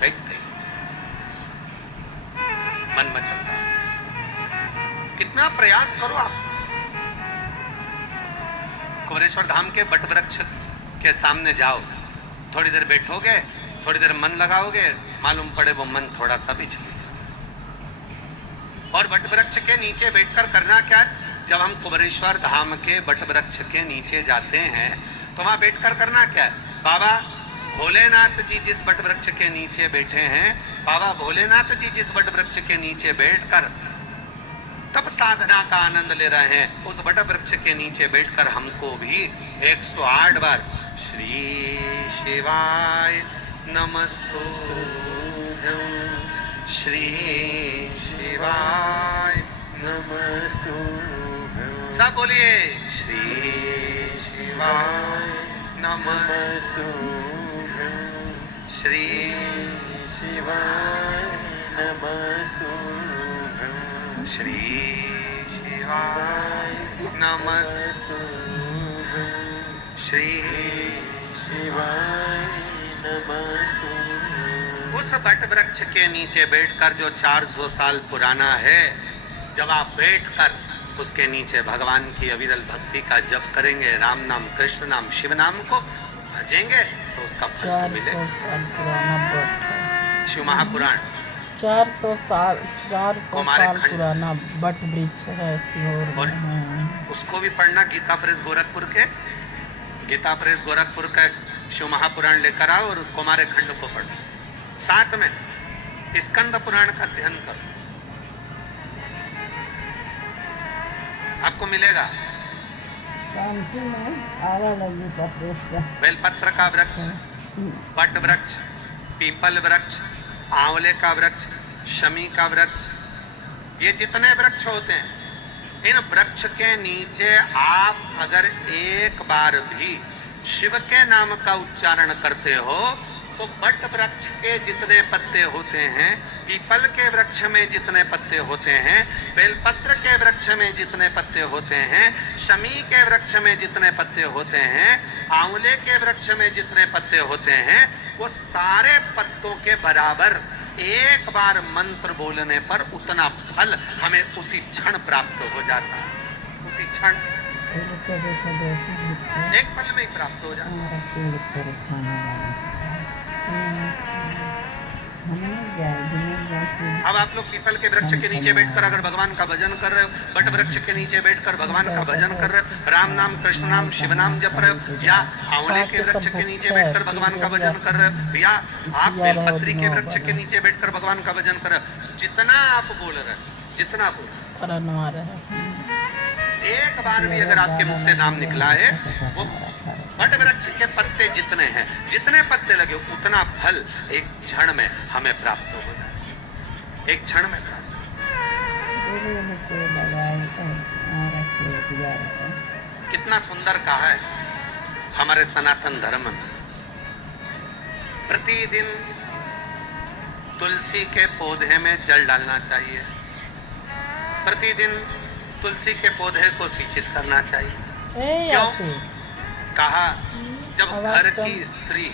देखते मन मचलता, कितना प्रयास करो आप। कुबेरेश्वर धाम के बट वृक्ष के सामने जाओ, थोड़ी देर बैठोगे, थोड़ी देर मन लगाओगे, मालूम पड़े वो मन थोड़ा सा विचलित है। और बट वृक्ष के नीचे बैठकर करना क्या है? जब हम कुबेरेश्वर धाम के बट वृक्ष के नीचे जाते हैं तो वहां बैठकर करना क्या है? बाबा भोलेनाथ जी जिस बट वृक्ष के नीचे बैठे हैं, बाबा भोलेनाथ जी जिस बट वृक्ष के नीचे बैठकर तब साधना का आनंद ले रहे हैं, उस बट वृक्ष के नीचे बैठकर हमको भी 108 बार श्री शिवाय नमस्तुभ्यं, श्री शिवाय नमस्तुभ्यं, सब बोलिए श्री शिवाय नमस्तुभ्यं, श्री शिवाय नमस्तुभ्यं, श्री शिवाय नमस्तुभ्यं, श्री शिवाय नमस्तुभ्यं। उस बट वृक्ष के नीचे बैठकर जो 400 साल पुराना है, जब आप बैठकर उसके नीचे भगवान की अविरल भक्ति का जप करेंगे, राम नाम, कृष्ण नाम, शिव नाम को भजेंगे तो उसका फल तो 400 मिलेगा। साल पुराना बट है। शिव महापुराण 400 साल कुमार खंड। पुराना बट वृक्ष है सीहोर और में। उसको भी पढ़ना, गीता प्रेस गोरखपुर के, गीता प्रेस गोरखपुर का शिव महापुराण लेकर आओ और कुमार खंड को पढ़ो, साथ में स्कंद पुराण का अध्ययन करो, आपको मिलेगा। शांति में आवा लगी पत्रेश का। बेलपत्र का वृक्ष, बट वृक्ष, पीपल वृक्ष, आंवले का वृक्ष, शमी का वृक्ष, ये जितने वृक्ष होते हैं, इन वृक्ष के नीचे आप अगर एक बार भी शिव के नाम का उच्चारण करते हो तो बट वृक्ष के जितने पत्ते होते हैं, पीपल के वृक्ष में जितने पत्ते होते हैं, बेलपत्र के वृक्ष में जितने पत्ते होते हैं, शमी के वृक्ष में जितने पत्ते होते हैं, आंवले के वृक्ष में जितने पत्ते होते हैं, वो सारे पत्तों के बराबर एक बार मंत्र बोलने पर उतना फल हमें उसी क्षण प्राप्त हो जाता है। उसी क्षण एक पल में ही प्राप्त हो जाता है। अब आप लोग पीपल के वृक्ष के नीचे बैठकर अगर भगवान का भजन कर रहे हो, बट वृक्ष के नीचे बैठकर भगवान का भजन कर रहे हो, राम नाम, कृष्ण नाम, शिव नाम जप रहे हो, या आंवले के वृक्ष के नीचे बैठकर भगवान का भजन कर रहे हो, या आप बेलपत्री के वृक्ष के नीचे बैठकर भगवान का भजन कर रहे हो, जितना आप बोल रहे हो, जितना बोल रहे हो, एक बार भी अगर आपके मुख से नाम निकला है, वो बट वृक्ष के पत्ते जितने हैं, जितने पत्ते लगे उतना फल एक क्षण में हमें प्राप्त हो जाए, एक क्षण में प्राप्त। कितना सुंदर कहा है हमारे सनातन धर्म में, प्रतिदिन तुलसी के पौधे में जल डालना चाहिए, प्रतिदिन तुलसी के पौधे को सिंचित करना चाहिए। क्यों? कहा जब घर की स्त्री,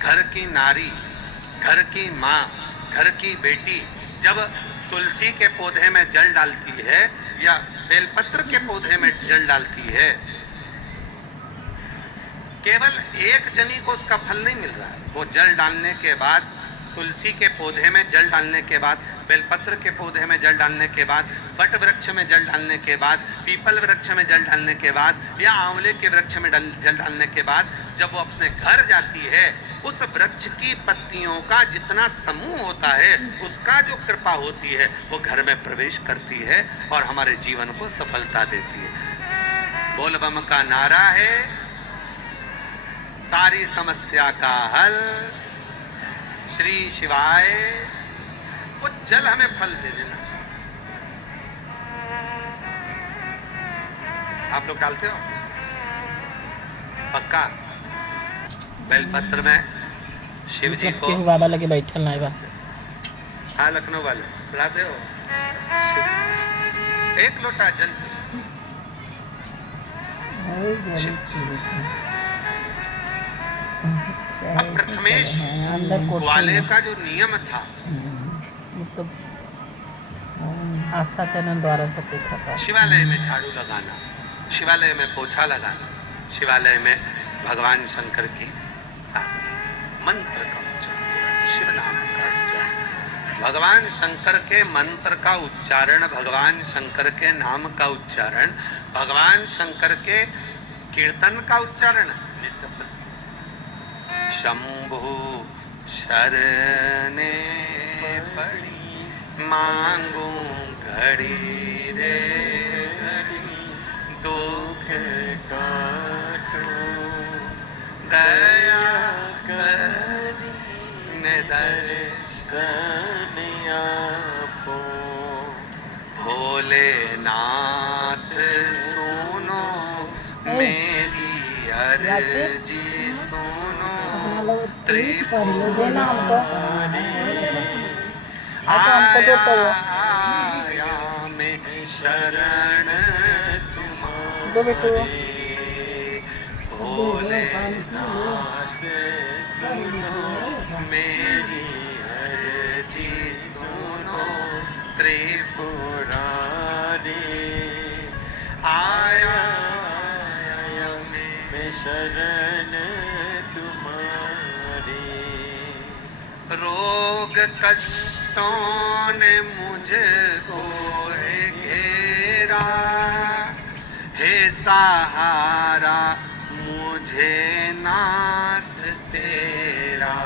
घर की नारी, घर की माँ, घर की बेटी जब तुलसी के पौधे में जल डालती है या बेलपत्र के पौधे में जल डालती है, केवल एक जनी को उसका फल नहीं मिल रहा है, वो जल डालने के बाद तुलसी के पौधे में जल डालने के बाद, बेलपत्र के पौधे में जल डालने के बाद, बट वृक्ष में जल डालने के बाद, पीपल वृक्ष में जल डालने के बाद, या आंवले के वृक्ष में जल डालने के बाद जब वो अपने घर जाती है, उस वृक्ष की पत्तियों का जितना समूह होता है उसका जो कृपा होती है वो घर में प्रवेश करती है और हमारे जीवन को सफलता देती है। बोल बम का नारा है सारी समस्या का हल, श्री शिवाय। वो जल हमें फल दे देना। आप लोग डालते हो पक्का? बेलपत्र में शिव जी को बाबा लगे बैठल ना बा। हाँ, लखनऊ वाले चढ़ाते हो शिव। एक लोटा जल अब प्रथमेश ग्वाले का जो नियम था, तो आस्था चैनल द्वारा सब देखा था। शिवालय में झाड़ू लगाना, शिवालय में पोछा लगाना, शिवालय में भगवान शंकर की साधना, मंत्र का उच्चारण, शिव नाम का उच्चारण, भगवान शंकर के मंत्र का उच्चारण, भगवान शंकर के नाम का उच्चारण, भगवान शंकर के कीर्तन का उच्चारण नित्य। शंभु शरणे पड़ी मांगू घड़ी रे दुख काटो दया करी दर्शन आपो। भोलेनाथ सुनो मेरी अर्जी सुनो त्रिपुरारी आया मैं शरण तुम्हारे। भोलेनाथ सुनो मेरी अर्जी सुनो त्रिपुरारी आया मैं शरण तुम्हारी। रोग कष्टों ने मुझको घेरा, हे सहारा मुझे नाथ तेरा।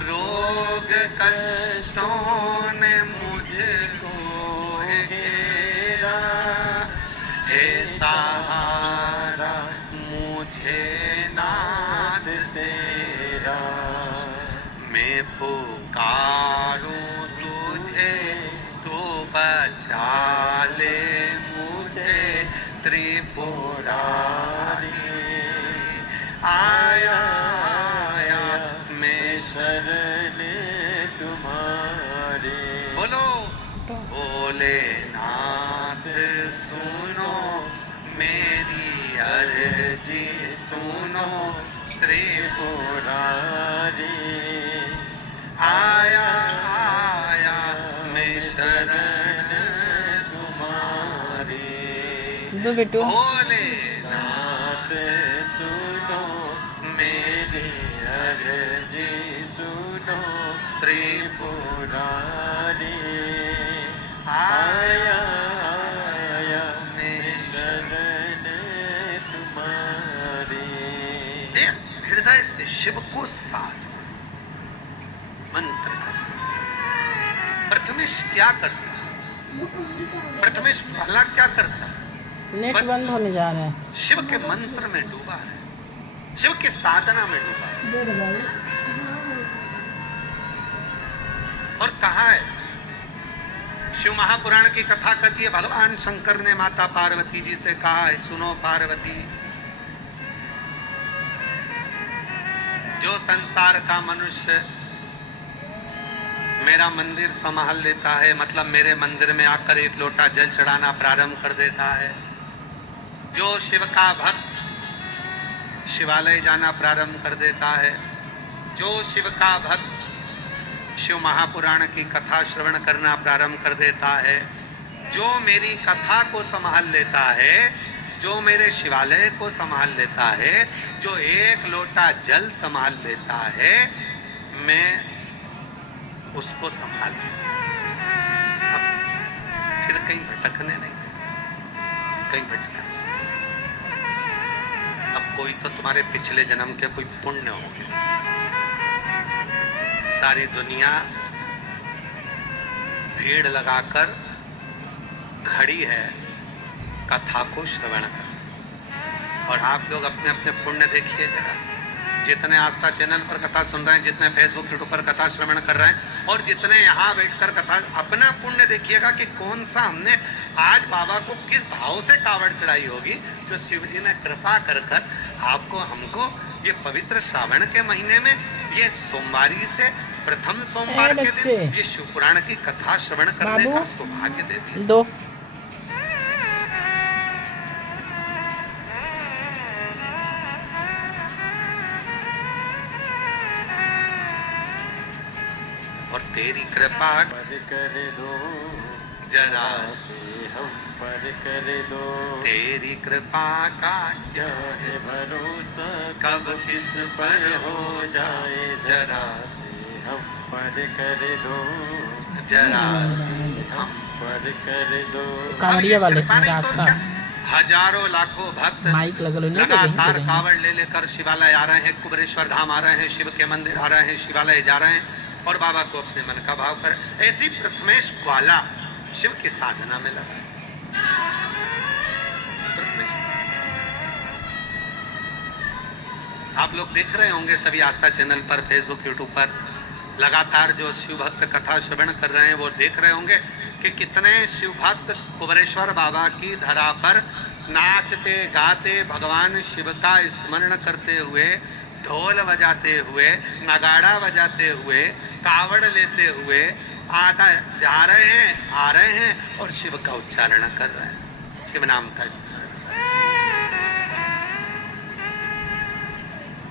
रोग कष्टों ने मुझको घेरा, हे सहारा मुझे नाथ तेरा। मैं पुकारूं तुझे तू बचा ले मुझे त्रिपुरारी। आया मैं शरण तुम्हारे। बोलो भोलेनाथ सुनो मेरी अर्जी सुनो त्रिपुरारी। आया मैं शरण तुम्हारी। दो बेटू भोलेनाथ सुनो मेरी अर्जी सुनो त्रिपुरारी। आया मैं शरण तुम्हारी। हृदय से शिव को साध मंत्र। प्रथमेश क्या करता है? प्रथमेश पहला क्या करता है? नेट बस बंद होने जा रहे हैं। शिव के मंत्र में डूबा है, शिव की साधना में डूबा है। और कहा है शिव महापुराण की कथा कहती है, भगवान शंकर ने माता पार्वती जी से कहा है, सुनो पार्वती, जो संसार का मनुष्य मेरा मंदिर संभाल लेता है, मतलब मेरे मंदिर में आकर एक लोटा जल चढ़ाना प्रारंभ कर देता है, जो शिव का भक्त शिवालय जाना प्रारंभ कर देता है, जो शिव का भक्त शिव महापुराण की कथा श्रवण करना प्रारंभ कर देता है, जो मेरी कथा को संभाल लेता है, जो मेरे शिवालय को संभाल लेता है, जो एक लोटा जल संभाल लेता है, मैं उसको संभालिए। अब फिर कहीं भटकने नहीं देते, कहीं भटकने। अब कोई तो तुम्हारे पिछले जन्म के कोई पुण्य हो गया। सारी दुनिया भीड़ लगाकर खड़ी है कथा को श्रवण कर, और आप लोग अपने अपने पुण्य देखिए जरा। जितने आस्था चैनल पर कथा सुन रहे हैं, जितने फेसबुक यूट्यूब पर कथा श्रवण कर रहे हैं, और जितने यहाँ बैठकर कथा, अपना पुण्य देखिएगा कि कौन सा हमने आज बाबा को किस भाव से कावड़ चढ़ाई होगी, जो शिव जी ने कृपा कर कर आपको हमको ये पवित्र श्रावण के महीने में, ये सोमवारी से प्रथम सोमवार के दिन ये शिव पुराण की कथा श्रवण करने का सौभाग्य दे दिया। दो और तेरी कृपा पर कर दो जरा से हम पर कर दो, तेरी कृपा का क्या है भरोसा कब किस पर हो जाए, जरा से हम पर कर दो, जरा से हम पर कर दो। कांवड़िया अब ये वाले कृपा नहीं तो रास्ता क्या? हजारों लाखों भक्त माइक लगा लो, नहीं तो लगातार कहीं कावड़ ले लेकर शिवालय आ रहे हैं, कुबेरेश्वर धाम आ रहे हैं, शिव के मंदिर आ रहे हैं, शिवालय जा रहे हैं और बाबा को अपने मन का भाव कर। ऐसी प्रथमेश ग्वाला शिव की साधना में लगा। प्रथमेश, आप लोग देख रहे होंगे सभी आस्था चैनल पर, फेसबुक यूट्यूब पर लगातार जो शिव भक्त कथा श्रवण कर रहे हैं, वो देख रहे होंगे कि कितने शिव भक्त कुबेरेश्वर बाबा की धरा पर नाचते गाते भगवान शिव का स्मरण करते हुए, ढोल बजाते हुए, नगाड़ा बजाते हुए, कावड़ लेते हुए आता जा रहे हैं, आ रहे हैं और शिव का उच्चारण कर रहे हैं, शिव नाम का स्मरण।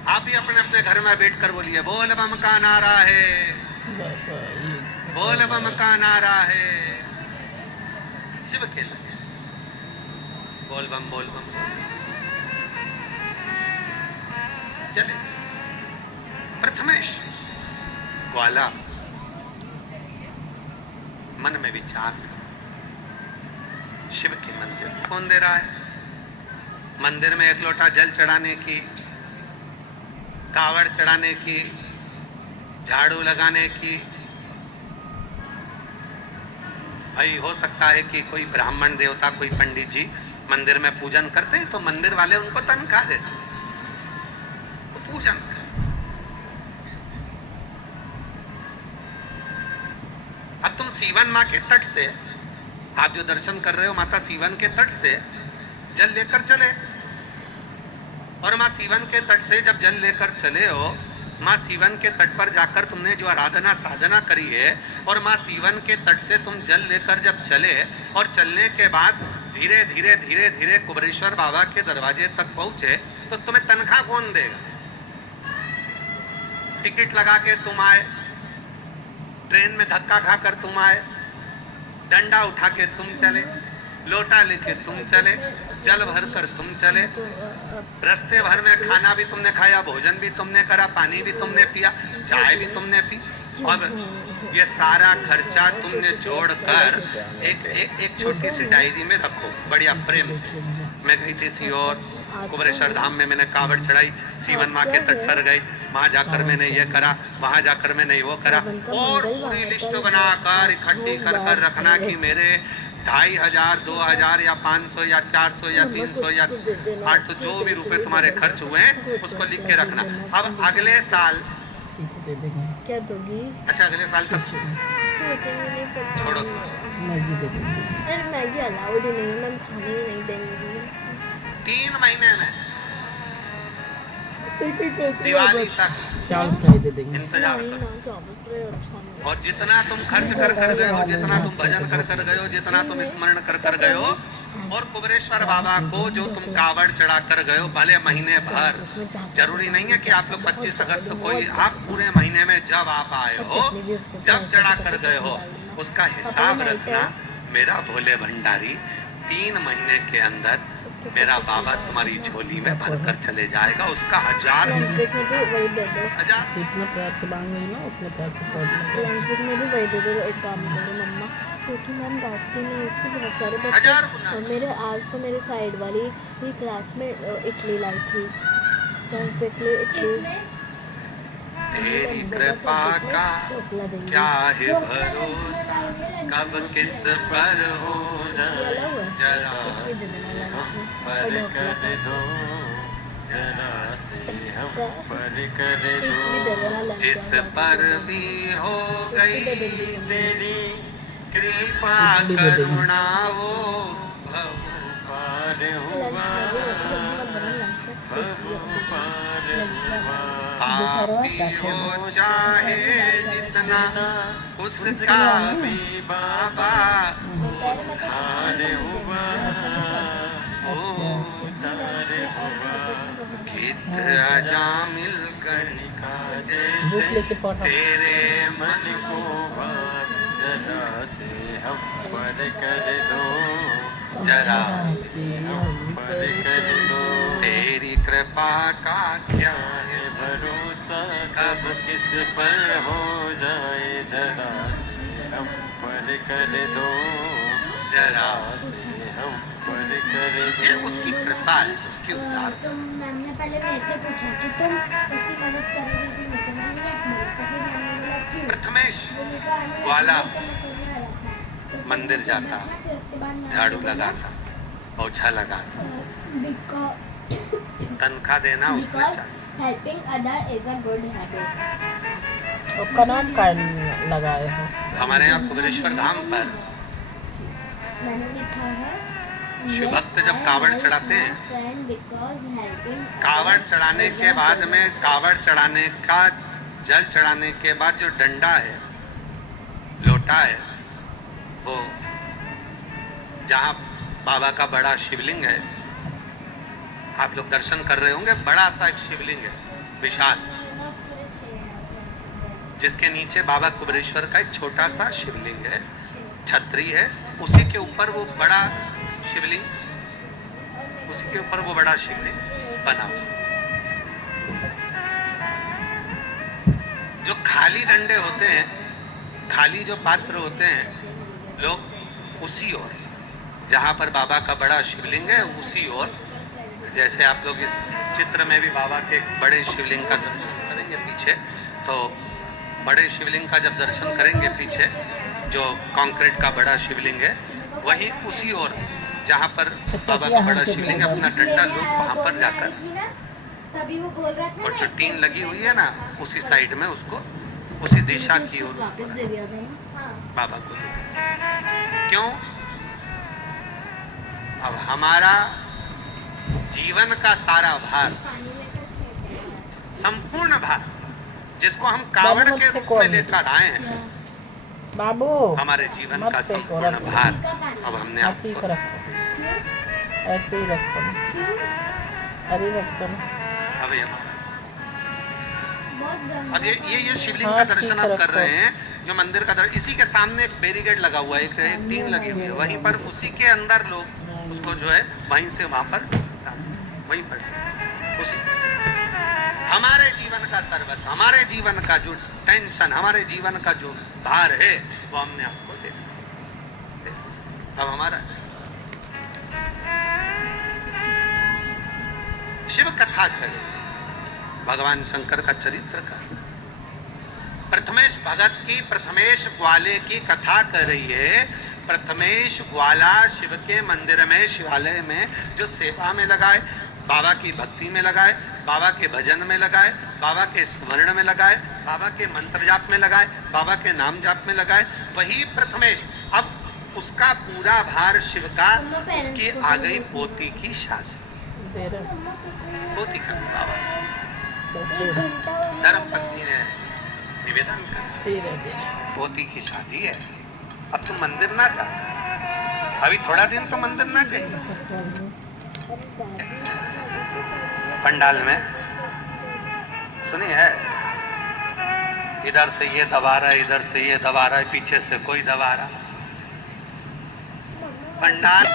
आप भी अपने अपने घर में बैठकर बोलिए, बोल बम का नारा है, बोल बम का नारा है। शिव के लगे बोल बम, बोल बम चले। प्रथमेश ग्वाला मन में विचार, शिव के मंदिर कौन दे रहा है? मंदिर में एक लोटा जल चढ़ाने की, कावड़ चढ़ाने की, झाड़ू लगाने की। भाई हो सकता है कि कोई ब्राह्मण देवता, कोई पंडित जी मंदिर में पूजन करते हैं तो मंदिर वाले उनको तनख्वाह देते हैं, वो पूजन कर। अब तुम सीवन माँ के तट से, आप जो दर्शन कर रहे हो माता सीवन के तट से जल लेकर चले, और माँ सीवन के तट से जब जल लेकर चले हो, माँ सीवन के तट पर जाकर तुमने जो आराधना साधना करी है, और माँ सीवन के तट से तुम जल लेकर जब चले, और चलने के बाद धीरे धीरे धीरे धीरे कुबेरेश्वर बाबा के दरवाजे तक पहुंचे, तो तुम्हें तनख्वाह कौन देगा? टिकट लगा के तुम आए, ट्रेन में धक्का खाकर तुम आए, डंडा उठा के तुम चले, लोटा लेके तुम चले, जल भर कर तुम चले, रास्ते भर में खाना भी तुमने खाया, भोजन भी तुमने करा, पानी भी तुमने पिया, चाय भी तुमने पी, और ये सारा खर्चा तुमने जोड़कर एक छोटी सी डायरी में रखो, बढ़िया प्रेम से। मैं गई थी सीहोर, कुबेरेश्वर धाम में मैंने कावड़ चढ़ाई, सीवन माँ के तट पर गई, वहां जाकर मैंने ये करा, वहां जाकर मैंने वो करा, और पूरी लिस्ट बनाकर इकट्ठी कर कर रखना कि मेरे 2500, 2000 या 500 या 400 या 300 या 800 जो भी रुपए तुम्हारे खर्च हुए हैं उसको लिख के रखना। अब अगले साल क्या दोगी? अच्छा अगले साल तक छोड़ो, मैगी दे देंगे। अरे मैगी अलाउड ही नहीं है, मैम खाने ही नहीं देंगी। 3 महीने में दिवाली तक चावल फ्राई दे देंगे। इंतजार नहीं करो। ना, चावल फ्राई अच्छा नहीं। और जितना तुम खर्च कर कर गए हो, जितना तुम भजन कर कर गए हो, जितना तुम स्मरण कर कर गए हो, और कुबेरेश्वर बाबा को जो तुम कावड़ चढ़ा कर गए हो, भले महीने भर, जरूरी नहीं है कि आप लोग 25 अगस्त को ही, आप पूरे महीने में जब आप आए हो, जब चढ़ा कर गए हो, उसका हिसाब रखना। मेरा भोले भंडारी 3 महीने के अंदर मेरा बाबा तुम्हारी झोली में भरकर चले जाएगा। उसका हजार लंच ब्रेक में भी वही दे दो। हजार इतना प्यार से मांग रही ना, उतने प्यार से पढ़ लेंगे। लंच ब्रेक में भी वही दे दो। एक काम करो मम्मा, क्योंकि मैम डांटती नहीं है कि बहुत सारे हजार बच्चे। गुना। और मेरे आज तो मेरे साइड वाली ही क्लास में इडली लाई थी लंच ब्रेक के लिए। इडली तेरी कृपा का क्या है भरोसा, कब किस पर हो जाए जरा पर कर दो, जरा से हम पर कर दो। जिस पर भी हो गई तेरी कृपा करुणा वो भव पार हुआ, पार हुआ। पापी हो चाहे जितना उसका भी बाबा उद्धार हुआ, उद्धार हुआ। गीत अजामिल गणिका जैसे बुक लेके पढ़ो। तेरे मन को बार जरा से हम पर कर दो, जरा से हम पर कर दो। तेरी कृपा का क्या है भरोसा कब किस पर हो जाए जरा से हम पर कर दो, जरा से हम पर कर ये दो। उसकी कृपा है, उसकी उदार। तो मैम ने पहले मेरे से पूछा कि तुम उसकी मदद करोगे कि नहीं, तो मैंने यस बोला। तो फिर मैम ने बोला क्यों, प्रथमेश तो मैंने कहा नहीं, ग्वाला तो मैं करने वाला था। तो फिर मंदिर जाता, फिर उसके बाद मैम झाड़ू ने बोला, लगाता, पोछा लगाता, तनख्वाह देना उसमें because चाहिए। helping other is a good habit। और कनाट कार्ड लगाए हो। हमारे यहाँ कुबेरेश्वर धाम पर मैंने लिखा है शिव भक्त जब कावड़ चढ़ाते हैं, because helping कावड़ चढ़ाने के बाद में, कावड़ चढ़ाने का जल चढ़ाने के बाद जो डंडा है, लोटा है, वो जहाँ बाबा का बड़ा शिवलिंग है, आप लोग दर्शन कर रहे होंगे, बड़ा सा एक शिवलिंग है विशाल, जिसके नीचे बाबा कुबेरेश्वर का एक छोटा सा शिवलिंग है, छतरी है, उसी के ऊपर वो बड़ा शिवलिंग, उसी के ऊपर वो बड़ा शिवलिंग बना हुआ। जो खाली डंडे होते हैं, खाली जो पात्र होते हैं, लोग उसी ओर, जहाँ पर बाबा का बड़ा शिवलिंग है उसी ओर, जैसे आप लोग इस चित्र में भी बाबा के एक बड़े शिवलिंग का दर्शन करेंगे पीछे, तो बड़े शिवलिंग का जब दर्शन करेंगे पीछे, जो कंक्रीट का बड़ा शिवलिंग है, वहीं उसी ओर जहाँ पर बाबा का बड़ा शिवलिंग है, अपना डंडा लोग वहाँ पर जाकर, तभी वो बोल रहा था और जो टीन लगी हुई है ना, उसी साइड में उसको, उसी दिशा की ओर वापस दे दिया था ना। हाँ, बाबा को देते। क्यों? अब हमारा जीवन का सारा भार, पानी में तो फेंक दिया। संपूर्ण भार, जिसको हम कावड़ के रूप में लेकर आए हैं, बाबू हमारे जीवन मत का फेंको, संपूर्ण रख दो। भार अब हमने आप ही आपको रखो, ऐसे ही रखो ना, अरे रखो ना। अब ये हमारा, बहुत गंदा। अब ये शिवलिंग हाँ, का दर्शन ठीक आप है, कर रहे रखो। हैं, जो मंदिर का दर्शन, इसी के सामने एक बैरिकेड लगा हुआ है, एक टीन लगी हुई है, वहीं पर उसी के अंदर लोग उसको जो है वहीं से वहां पर, वहीं पर उसी, हमारे जीवन का सर्वस्व, हमारे जीवन का जो टेंशन, हमारे जीवन का जो भार है, वो हमने आपको दे दिया। अब हमारा शिव कथा करें, भगवान शंकर का चरित्र का, प्रथमेश भगत की, प्रथमेश ग्वाले की कथा कर रही है। प्रथमेश ग्वाला शिव के मंदिर में, शिवालय में जो सेवा में लगाए, बाबा की भक्ति में लगाए, बाबा के भजन में लगाए, बाबा के स्मरण में लगाए, बाबा के मंत्र जाप में लगाए, बाबा के नाम जाप में लगाए, वही प्रथमेश अब उसका पूरा भार शिव का, उसकी आ गई पोती की शादी, दे रहे, पोती का बाबा, बस दे रहे, धर्म पत्नी ने निवेदन करा, दे रहे। पोती की शादी है, अब तुम मंदिर ना जा, अभी थोड़ा दिन तो मंदिर ना जाइए। पंडाल में सुनी है, इधर से ये दबा रहा है, इधर से ये दबा रहा है, पीछे से कोई दबा रहा, पंडाल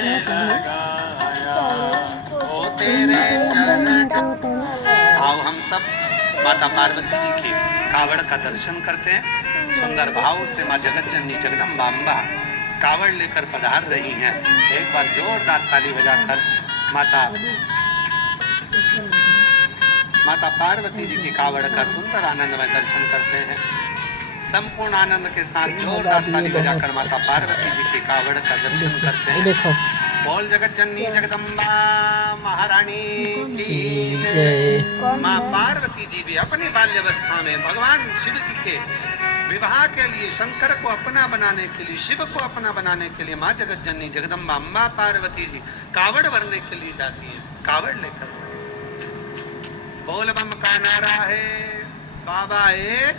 ओ तेरे चरण। आओ हम सब माता पार्वती जी की कावड़ का दर्शन करते हैं। सुंदर भाव से माँ जगत जननी जगदम्बा अम्बा कावड़ लेकर पधार रही हैं। एक बार जोरदार ताली बजाकर माता पार्वती जी की कावड़ का सुंदर आनंदमय दर्शन करते हैं। संपूर्ण आनंद के साथ जोरदार ताली बजाकर माता पार्वती जी की कावड़ का दर्शन करते ये हैं। देखो बोल जगत जननी जगदम्बा महारानी की जय। जय। माँ पार्वती जी भी अपनी बाल्यावस्था में भगवान शिव जी के विवाह के लिए, शंकर को अपना बनाने के लिए, शिव को अपना बनाने के लिए माँ जगत जननी जगदम्बा अम्बा पार्वती जी कावड़ भरने के लिए जाती है। कावड़ लेकर बोल बम का नारा है, बाबा एक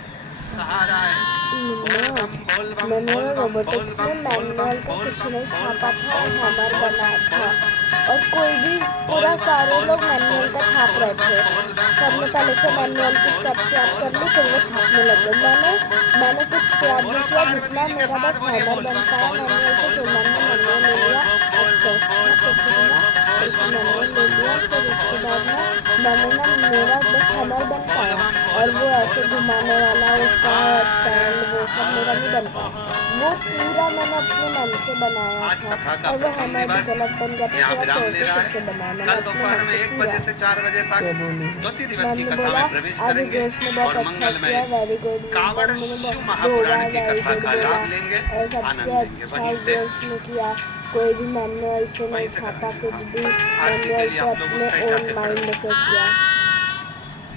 सहारा है। बोल बम बोल बम मैंने बोल बम रोबोटिक्स में मैनुअल का कुछ नहीं छापा था और हैमर बनाया था, और कोई भी पूरा सारे लोग मैनुअल का छाप रहे थे। सबने पहले से मैनुअल की स्टेप्स याद कर ली, फिर वो छापने लगे। मैंने कुछ याद नहीं किया, जितना मेरा बस हैमर बनता है मैनुअल से, फिर मैंने मैनुअल ले लिया, मैनुअल ले लिया। फिर उसके बाद मैंने मेरा बस हैमर बन पाया, और वो ऐसे घुमाने वाला उसका स्टैंड वो सब मेरा नहीं बन पाया। वो पूरा मैंने अपने मन से बनाया था, और वो हैमर भी गलत बन गया था, पूरा तोड़ के फिर से बनाया मैंने कल अपने दोपहर मन में से 1 पूरा। बजे से 4 बजे तक ज्योति दिवस की मैंने कथा बोला में प्रवेश आज करेंगे जोश ने बहुत और अच्छा मंगलमय किया, वेरी गुड। कावड़ शिव महापुराण की कथा का लाभ लेंगे, और आनंद सबसे लेंगे। अच्छा वहीं से जोश ने किया, कोई भी मैनुअल से नहीं छापा, कुछ भी मैनुअल से अपने ओन माइंड से किया।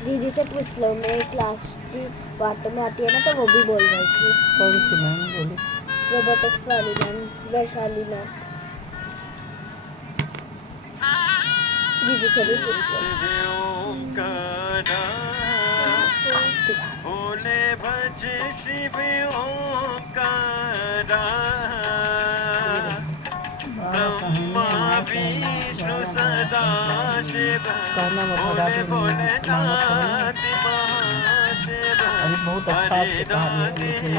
दीदी से पूछ लो, मेरी क्लास की बातों में आती है ना, तो वो भी बोल रही थी। कौन सी मैम बोली? रोबोटिक्स वाली मैम, वैशाली मैम। दीदी से भी पूछ लो। भोले भज शिव ओंकारा, ब्रह्मा विष्णु सदा शिव, भोले भोलेनाथ महाशिव। अभी बहुत अच्छा से कहानी है,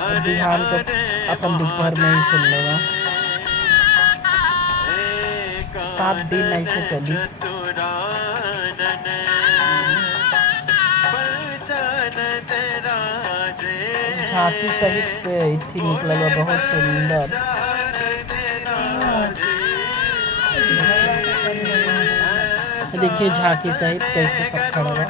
लेकिन बिहार का अपन दोपहर में ही सुन लेगा। 7 दिन ऐसे चली। झांकी सहित इतनी निकला हुआ बहुत सुंदर। देखिए झांकी सहित कैसे सब खड़ा हुआ।